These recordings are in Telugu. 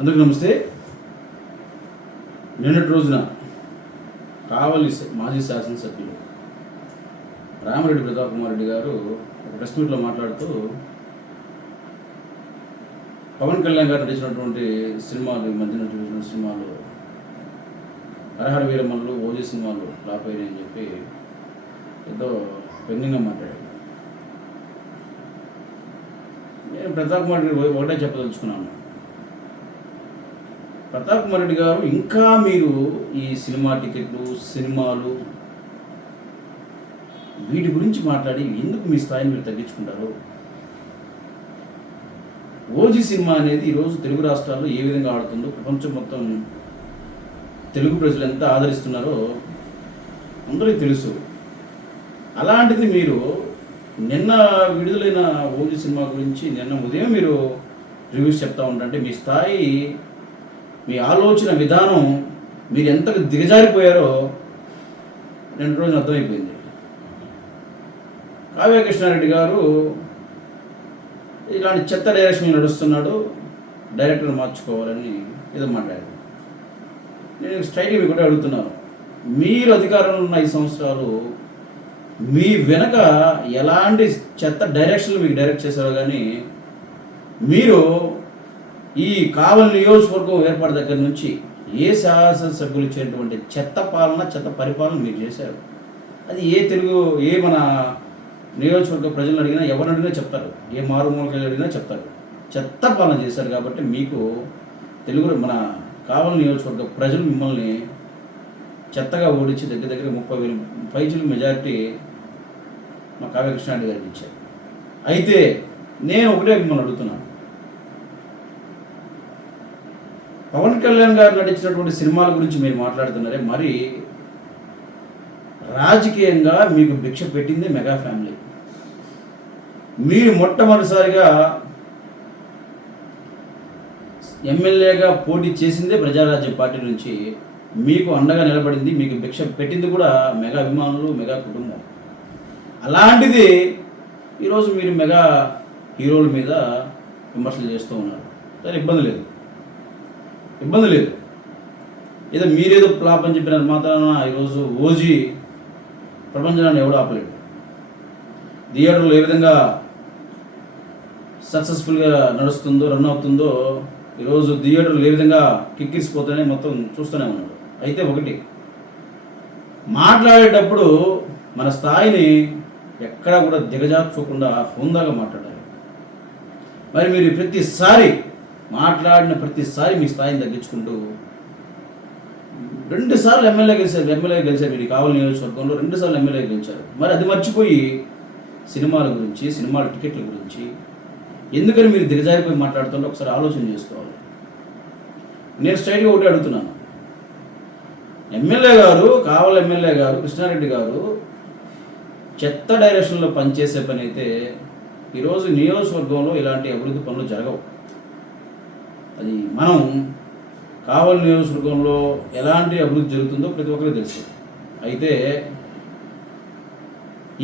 అందరికీ నమస్తే. నిన్నటి రోజున కావలి మాజీ శాసనసభ్యులు రామిరెడ్డి ప్రతాప్ కుమార్ రెడ్డి గారు ఒక ప్రెస్ మీట్లో మాట్లాడుతూ పవన్ కళ్యాణ్ గారు నటించినటువంటి సినిమాలు, ఈ మధ్య నటించిన సినిమాలు హరహర వీరమల్లు, ఓజీ సినిమాలు ఫ్లాప్ అయ్యాయని చెప్పి ఏదో వ్యంగ్యంగా మాట్లాడాడు. నేను ప్రతాప్ కుమార్ రెడ్డి ఒకటే చెప్పదలుచుకున్నాను. ప్రతాప్ కుమార్ రెడ్డి గారు, ఇంకా మీరు ఈ సినిమా టికెట్లు, సినిమాలు వీటి గురించి మాట్లాడి ఎందుకు మీ స్థాయిని మీరు తగ్గించుకుంటారు? ఓజీ సినిమా అనేది ఈరోజు తెలుగు రాష్ట్రాల్లో ఏ విధంగా ఆడుతుందో, ప్రపంచం మొత్తం తెలుగు ప్రజలు ఎంత ఆదరిస్తున్నారో అందరికీ తెలుసు. అలాంటిది మీరు నిన్న విడుదలైన ఓజీ సినిమా గురించి నిన్న ఉదయం మీరు రివ్యూస్ చెప్తా ఉంటారంటే మీ స్థాయి, మీ ఆలోచన విధానం, మీరు ఎంతగా దిగజారిపోయారో నిన్న రోజున అర్థమైపోయింది. కావ్య కృష్ణారెడ్డి గారు ఇలాంటి చెత్త డైరెక్షన్ నడుస్తున్నాడు, డైరెక్టర్ మార్చుకోవాలని ఏదో మాట్లాడారు. నేను స్ట్రైట్గా మీకు కూడా అడుగుతున్నాను, మీరు అధికారంలో ఉన్న 5 సంవత్సరాలు మీ వెనక ఎలాంటి చెత్త డైరెక్షన్లు మీకు డైరెక్ట్ చేశారో కానీ, మీరు ఈ కావలి నియోజకవర్గం ఏర్పాటు దగ్గర నుంచి ఏ శాసనసభ్యులు ఇచ్చేటువంటి చెత్త పాలన, చెత్త పరిపాలన మీరు చేశారు. అది ఏ మన నియోజకవర్గ ప్రజలను అడిగినా, ఎవరిని అడిగినా చెప్తారు, ఏ మారుమూలకి అడిగినా చెప్తారు, చెత్త పాలన చేశారు. కాబట్టి మీకు మన కావలి నియోజకవర్గ ప్రజలు మిమ్మల్ని చెత్తగా ఓడించి దగ్గర 30,000 పైచులు మెజారిటీ మా కావ్య కృష్ణారెడ్డి గారికి ఇచ్చారు. అయితే నేను ఒకటే మిమ్మల్ని అడుగుతున్నాను, పవన్ కళ్యాణ్ గారు నటించినటువంటి సినిమాల గురించి మీరు మాట్లాడుతున్నారే, మరి రాజకీయంగా మీకు భిక్ష పెట్టింది మెగా ఫ్యామిలీ. మీరు మొట్టమొదటిసారిగా ఎమ్మెల్యేగా పోటీ చేసిందే ప్రజారాజ్యం పార్టీ నుంచి. మీకు అండగా నిలబడింది, మీకు భిక్ష పెట్టింది కూడా మెగా అభిమానులు, మెగా కుటుంబం. అలాంటిది ఈరోజు మీరు మెగా హీరోల మీద విమర్శలు చేస్తూ ఉన్నారు. సరే, ఇబ్బంది లేదు. ఏదో మీరేదో ఫ్లాప్ అని చెప్పిన మాత్రాన ఈరోజు ఓజీ ప్రపంచాన్ని ఎవడు ఆపలేడు. థియేటర్లు ఏ విధంగా సక్సెస్ఫుల్గా నడుస్తుందో, రన్ అవుతుందో, ఈరోజు థియేటర్లు ఏ విధంగా కిక్కిసిపోతాయని మొత్తం చూస్తూనే ఉన్నాడు. అయితే ఒకటి, మాట్లాడేటప్పుడు మన స్థాయిని ఎక్కడా కూడా దిగజార్చుకోకుండా హుందాగా మాట్లాడాలి. మరి మీరు మాట్లాడిన ప్రతిసారి మీ స్థాయిని తగ్గించుకుంటూ 2 సార్లు ఎమ్మెల్యే గెలిచారు. మీరు కావలి నియోజకవర్గంలో 2 సార్లు ఎమ్మెల్యే గెలిచారు. మరి అది మర్చిపోయి సినిమాల గురించి, సినిమాల టికెట్ల గురించి ఎందుకని మీరు దిగజారిపోయి మాట్లాడుతుంటే ఒకసారి ఆలోచన చేసుకోవాలి. నేను స్ట్రైట్గా ఒకటి అడుగుతున్నాను, కావలి ఎమ్మెల్యే గారు కృష్ణారెడ్డి గారు చెత్త డైరెక్షన్లో పనిచేసే పని అయితే ఈరోజు నియోజకవర్గంలో ఇలాంటి అభివృద్ధి పనులు జరగవు. అది మనం కావలి నియోజకవర్గంలో ఎలాంటి అభివృద్ధి జరుగుతుందో ప్రతి ఒక్కరికి తెలుసు. అయితే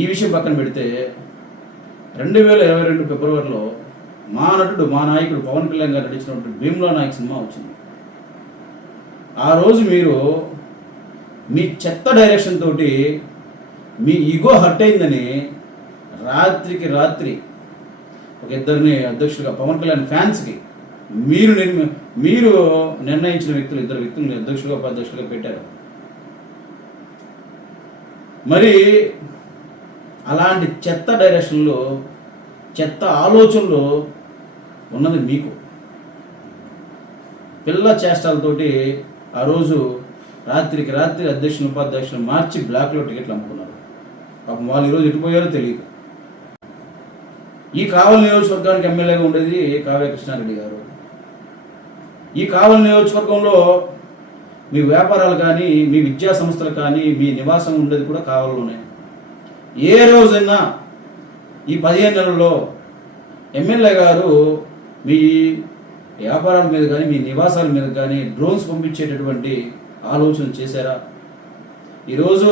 ఈ విషయం పక్కన పెడితే 2022 ఫిబ్రవరిలో మా నాయకుడు పవన్ కళ్యాణ్ గారు నటించినటువంటి భీమ్లా నాయక్ సినిమా వచ్చింది. ఆ రోజు మీరు మీ చెత్త డైరెక్షన్ తోటి మీ ఈగో హర్ట్ అయిందని రాత్రికి రాత్రి ఒక 2 అధ్యక్షులుగా, పవన్ కళ్యాణ్ ఫ్యాన్స్కి మీరు నిర్ణయించిన 2 వ్యక్తులను అధ్యక్షులుగా, ఉపాధ్యక్షులుగా పెట్టారు. మరి అలాంటి చెత్త డైరెక్షన్లో, చెత్త ఆలోచనలో ఉన్నది మీకు. పిల్ల చేష్టాలతోటి ఆ రోజు రాత్రికి రాత్రి అధ్యక్షులు, ఉపాధ్యక్షులు మార్చి బ్లాక్లో టికెట్లు అమ్ముకున్నారు. పాపం వాళ్ళు ఈరోజు ఎటుపోయారో తెలియదు. ఈ కావలి నియోజకవర్గానికి ఎమ్మెల్యేగా ఉండేది కావ్య కృష్ణారెడ్డి గారు. ఈ కావలి నియోజకవర్గంలో మీ వ్యాపారాలు కానీ, మీ విద్యా సంస్థలు కానీ, మీ నివాసం ఉండేది కూడా కావలిలోనే. ఏ రోజైనా ఈ 15 నెలల్లో ఎమ్మెల్యే గారు మీ వ్యాపారాల మీద కానీ, మీ నివాసాల మీద కానీ డ్రోన్స్ పంపించేటటువంటి ఆలోచన చేశారా? ఈరోజు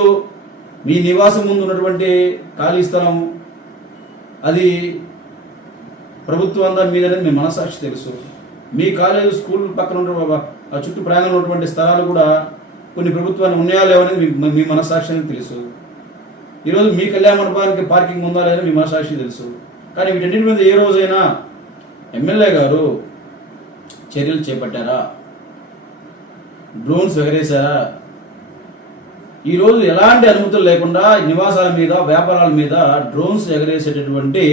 మీ నివాసం ముందు ఉన్నటువంటి ఖాళీ స్థలం అది ప్రభుత్వం అందరి మీద మీ మనసాక్షి తెలుసు. మీ కాలేజీ స్కూల్ పక్కన ఉన్న ఆ చుట్టూ ప్రాంగణంలో ఉన్నటువంటి స్థలాలు కూడా కొన్ని ప్రభుత్వాన్ని ఉన్నాయా లేవనేది మీ మనస్సాక్షికి తెలుసు. ఈరోజు మీ కళ్యాణ మండపానికి పార్కింగ్ ఉందా లేదని మీ మనస్సాక్షికి తెలుసు. కానీ వీటన్నిటి మీద ఏ రోజైనా ఎమ్మెల్యే గారు చర్యలు చేపట్టారా? డ్రోన్స్ ఎగరేశారా? ఈరోజు ఎలాంటి అనుమతులు లేకుండా నివాసాల మీద వ్యాపారాల మీద డ్రోన్స్ ఎగరేసేటటువంటి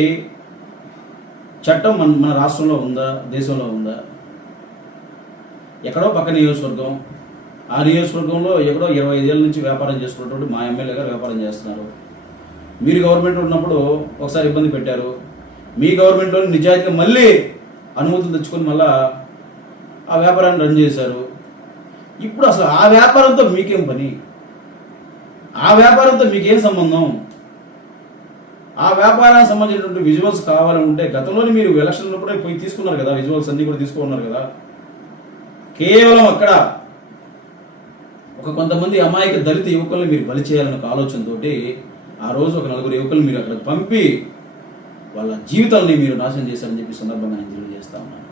చట్టం మన రాష్ట్రంలో ఉందా, దేశంలో ఉందా? ఎక్కడో పక్క నియోజకవర్గం, ఆ నియోజకవర్గంలో ఎక్కడో 25 ఏళ్ళ నుంచి వ్యాపారం చేసుకున్నటువంటి మా ఎమ్మెల్యే గారు వ్యాపారం చేస్తున్నారు. మీరు గవర్నమెంట్ ఉన్నప్పుడు ఒకసారి ఇబ్బంది పెట్టారు. మీ గవర్నమెంట్లో నిజాయితీగా మళ్ళీ అనుమతులు తెచ్చుకొని మళ్ళా ఆ వ్యాపారాన్ని రన్ చేశారు. ఇప్పుడు అసలు ఆ వ్యాపారంతో మీకేం పని? ఆ వ్యాపారంతో మీకేం సంబంధం? ఆ వ్యాపారానికి సంబంధించినటువంటి విజువల్స్ కావాలంటే గతంలోనే మీరు ఎలక్షన్ ఉన్నప్పుడే పోయి తీసుకున్నారు కదా, విజువల్స్ అన్నీ కూడా తీసుకున్నారు కదా. కేవలం అక్కడ కొంతమంది అమాయక దళిత యువకుల్ని మీరు బలి చేయాలన్న ఆలోచనతో ఆ రోజు ఒక 4 యువకులు మీరు అక్కడ పంపి వాళ్ళ జీవితాలని మీరు నాశనం చేశారని చెప్పి సందర్భంగా నేను తెలియజేస్తా ఉన్నాను.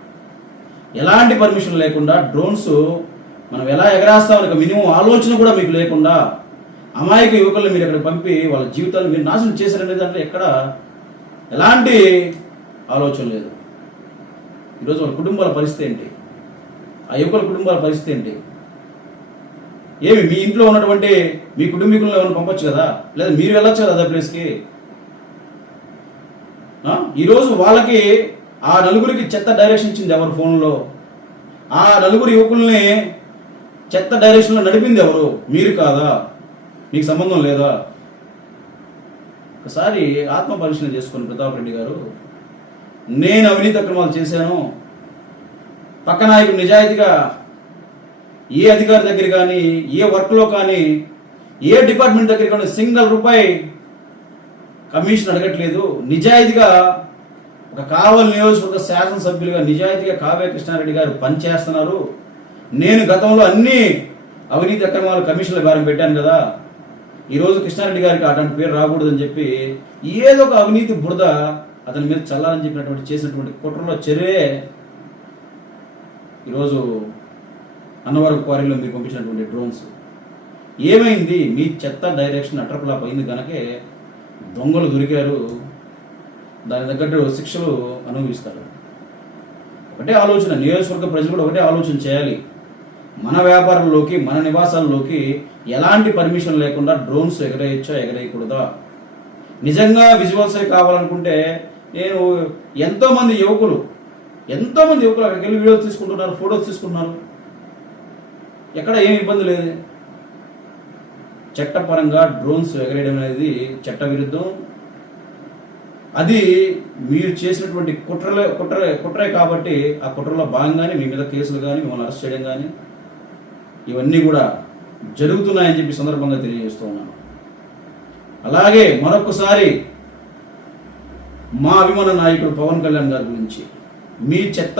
ఎలాంటి పర్మిషన్ లేకుండా డ్రోన్స్ మనం ఎలా ఎగరేస్తామని మినిమం ఆలోచన కూడా మీకు లేకుండా అమాయక యువకులను మీరు అక్కడ పంపి వాళ్ళ జీవితాలను మీరు నాశనం చేశారనే దాంట్లో ఎక్కడ ఎలాంటి ఆలోచన లేదు. ఈరోజు వాళ్ళ కుటుంబాల పరిస్థితి ఏంటి? ఆ యువకుల కుటుంబాల పరిస్థితి ఏంటి? ఏమి మీ ఇంట్లో ఉన్నటువంటి మీ కుటుంబీకులను ఏమైనా పంపొచ్చు కదా, లేదా మీరు వెళ్ళొచ్చు కదా అదే ప్లేస్కి. ఈరోజు వాళ్ళకి ఆ 4 చెత్త డైరెక్షన్ ఇచ్చింది ఎవరు? ఫోన్లో ఆ 4 యువకుల్ని చెత్త డైరెక్షన్లో నడిపింది ఎవరు? మీరు కాదా? మీకు సంబంధం లేదా? ఒకసారి ఆత్మ పరిశీలన చేసుకుని ప్రతాప్ రెడ్డి గారు, నేను అవినీతి అక్రమాలు చేశాను, పక్క నాయకుడు నిజాయితీగా ఏ అధికారి దగ్గర కానీ, ఏ వర్క్లో కానీ, ఏ డిపార్ట్మెంట్ దగ్గర కానీ ₹1 కమిషన్ అడగట్లేదు, నిజాయితీగా ఒక కావలి నియోజకవర్గ శాసనసభ్యులుగా నిజాయితీగా కావ్య కృష్ణారెడ్డి గారు పనిచేస్తున్నారు. నేను గతంలో అన్ని అవినీతి అక్రమాలు కమిషన్ల భారం పెట్టాను కదా, ఈరోజు కృష్ణారెడ్డి గారికి అటువంటి పేరు రాకూడదని చెప్పి ఏదో ఒక అవినీతి బురద అతని మీద చల్లాలని చెప్పినటువంటి చేసినటువంటి కుట్రలో చర్యే ఈరోజు అన్నవరం క్వారీలో మీరు పంపించినటువంటి డ్రోన్స్. ఏమైంది? మీ చెత్త డైరెక్షన్ అట్రప్లాప్ అయింది కనుకే దొంగలు దొరికారు, దాని తగ్గట్టు శిక్షలు అనుభవిస్తారు. ఒకటే ఆలోచన, నియోజకవర్గ ప్రజలు కూడా ఒకటే ఆలోచన చేయాలి. మన వ్యాపారంలోకి, మన నివాసాల్లోకి ఎలాంటి పర్మిషన్ లేకుండా డ్రోన్స్ ఎగరేయచ్చా, ఎగరేయకూడదా? నిజంగా విజువల్సే కావాలనుకుంటే నేను ఎంతోమంది యువకులు అక్కడికి వెళ్ళి వీడియోస్ తీసుకుంటున్నారు, ఫొటోస్ తీసుకుంటున్నారు. ఎక్కడ ఏమి ఇబ్బంది లేదు. చట్టపరంగా డ్రోన్స్ ఎగరేయడం అనేది చట్ట విరుద్ధం. అది మీరు చేసినటువంటి కుట్రే కాబట్టి ఆ కుట్రలో భాగంగానే మీ మీద కేసులు కానీ, మిమ్మల్ని అరెస్ట్ చేయడం కానీ ఇవన్నీ కూడా జరుగుతున్నాయని చెప్పి సందర్భంగా తెలియజేస్తూ ఉన్నాను. అలాగే మరొకసారి మా అభిమాన నాయకుడు పవన్ కళ్యాణ్ గారి గురించి, మీ చెత్త